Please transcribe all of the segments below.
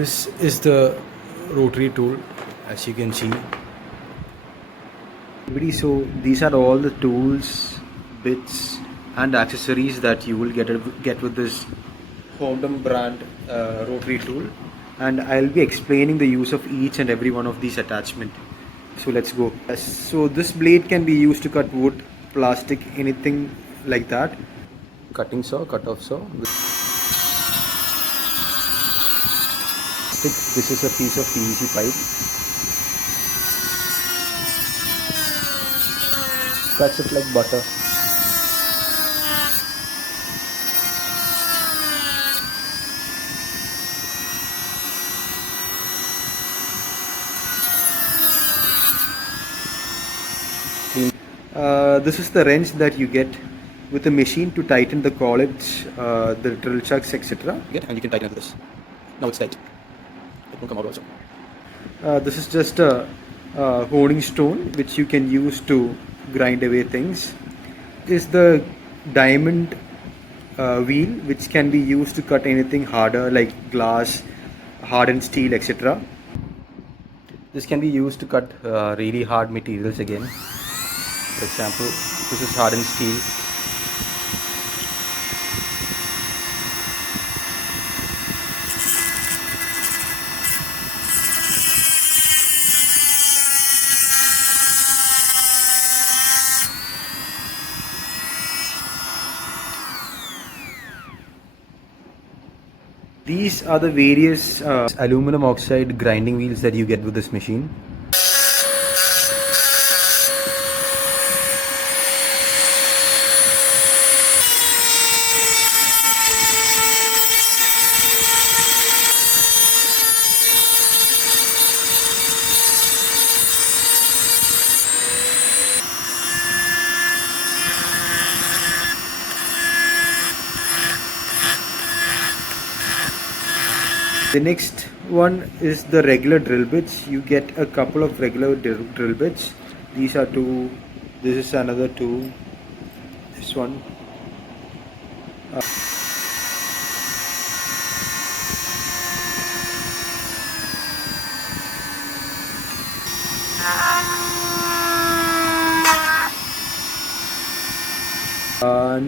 This is the rotary tool, as you can see. So these are all the tools, bits and accessories that you will get with this Honda brand rotary tool, and I'll be explaining the use of each and every one of these attachments. So let's go. So this blade can be used to cut wood, plastic, anything like that. Cutting saw, cut off saw. This is a piece of PVC pipe. Cuts it like butter. This is the wrench that you get with the machine to tighten the collets, the drill chucks, etc. And you can tighten this. Now it's tight. It won't come out also. This is just a honing stone which you can use to grind away things. Is the diamond wheel which can be used to cut anything harder like glass, hardened steel, etc. This can be used to cut really hard materials again. For example, this is hardened steel. These are the various aluminum oxide grinding wheels that you get with this machine. The next one is the regular drill bits. You get a couple of regular drill bits. These are two. This is another two. This one.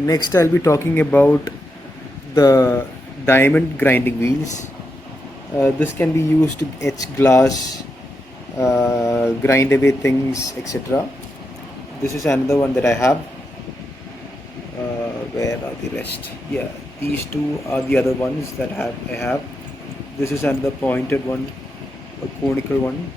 Next I'll be talking about the diamond grinding wheels. This can be used to etch glass, grind away things, etc. This is another one that I have. Where are the rest? Yeah, these two are the other ones that I have. This is another pointed one, a conical one.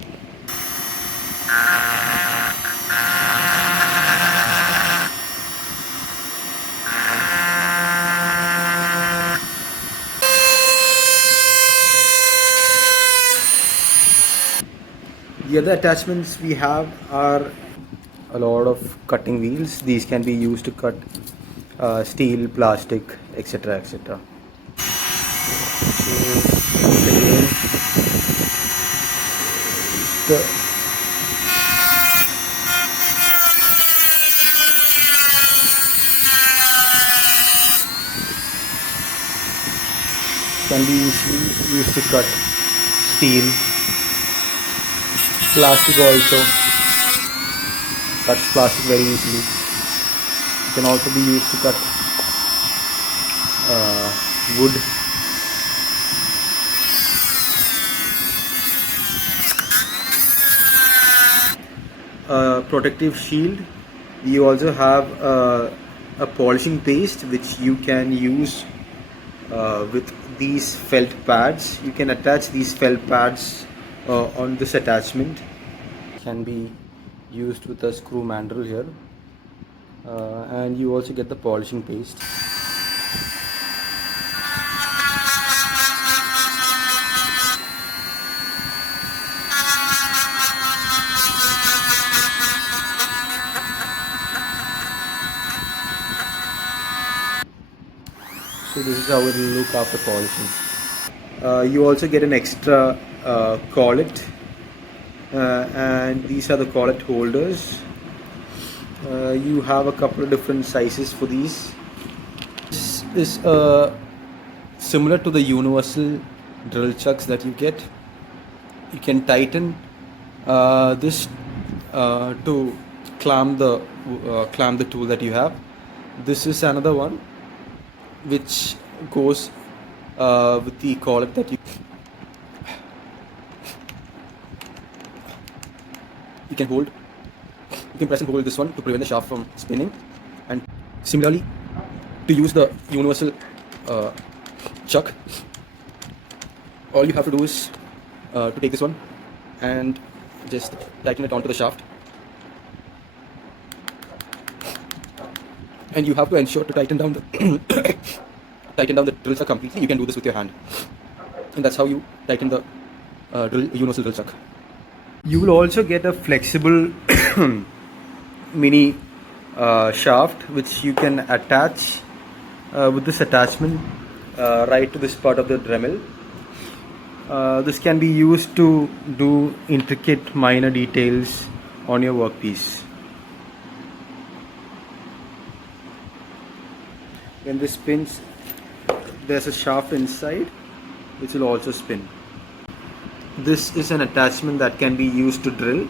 The other attachments we have are a lot of cutting wheels. These can be used to cut steel, plastic, etc. etc. So can be easily used to cut steel, plastic also. Cuts plastic very easily. It can also be used to cut wood. Protective shield. We also have a polishing paste which you can use with these felt pads. You can attach these felt pads on this attachment. Can be used with a screw mandrel here, and you also get the polishing paste. So this is how it will look after polishing. You also get an extra collet, and these are the collet holders. You have a couple of different sizes for these. This is similar to the universal drill chucks that you get. You can tighten this to clamp the tool that you have. This is another one which goes with the collet that you can hold. You can press and hold this one to prevent the shaft from spinning. And similarly, to use the universal chuck, all you have to do is to take this one and just tighten it onto the shaft. And you have to ensure to tighten down the tighten down the drill chuck completely. You can do this with your hand, and that's how you tighten the universal drill chuck. You will also get a flexible mini shaft which you can attach with this attachment right to this part of the Dremel. This can be used to do intricate minor details on your workpiece. When this spins, there's a shaft inside which will also spin. This is an attachment that can be used to drill.